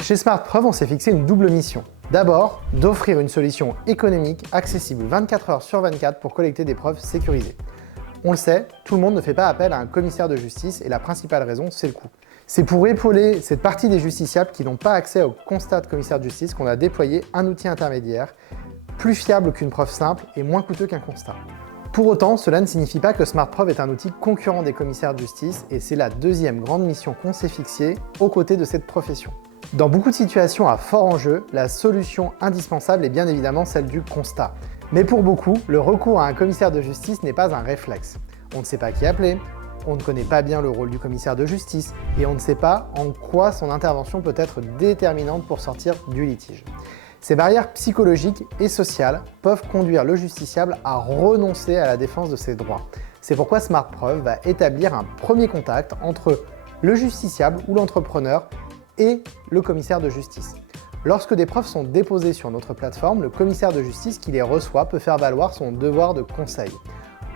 Chez SmartPreuve, on s'est fixé une double mission. D'abord, d'offrir une solution économique accessible 24 heures sur 24 pour collecter des preuves sécurisées. On le sait, tout le monde ne fait pas appel à un commissaire de justice et la principale raison, c'est le coût. C'est pour épauler cette partie des justiciables qui n'ont pas accès au constat de commissaire de justice qu'on a déployé un outil intermédiaire, plus fiable qu'une preuve simple et moins coûteux qu'un constat. Pour autant, cela ne signifie pas que SmartPreuve est un outil concurrent des commissaires de justice et c'est la deuxième grande mission qu'on s'est fixée aux côtés de cette profession. Dans beaucoup de situations à fort enjeu, la solution indispensable est bien évidemment celle du constat. Mais pour beaucoup, le recours à un commissaire de justice n'est pas un réflexe. On ne sait pas qui appeler, on ne connaît pas bien le rôle du commissaire de justice et on ne sait pas en quoi son intervention peut être déterminante pour sortir du litige. Ces barrières psychologiques et sociales peuvent conduire le justiciable à renoncer à la défense de ses droits. C'est pourquoi SmartPreuve va établir un premier contact entre le justiciable ou l'entrepreneur et le commissaire de justice. Lorsque des preuves sont déposées sur notre plateforme, le commissaire de justice qui les reçoit peut faire valoir son devoir de conseil.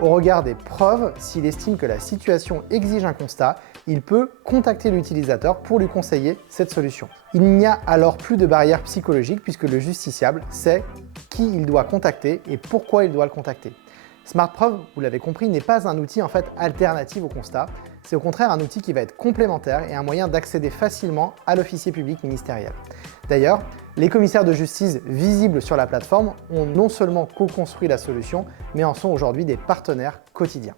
Au regard des preuves, s'il estime que la situation exige un constat, il peut contacter l'utilisateur pour lui conseiller cette solution. Il n'y a alors plus de barrière psychologique puisque le justiciable sait qui il doit contacter et pourquoi il doit le contacter. SmartPreuve, vous l'avez compris, n'est pas un outil alternatif au constat, c'est au contraire un outil qui va être complémentaire et un moyen d'accéder facilement à l'officier public ministériel. D'ailleurs, les commissaires de justice visibles sur la plateforme ont non seulement co-construit la solution, mais en sont aujourd'hui des partenaires quotidiens.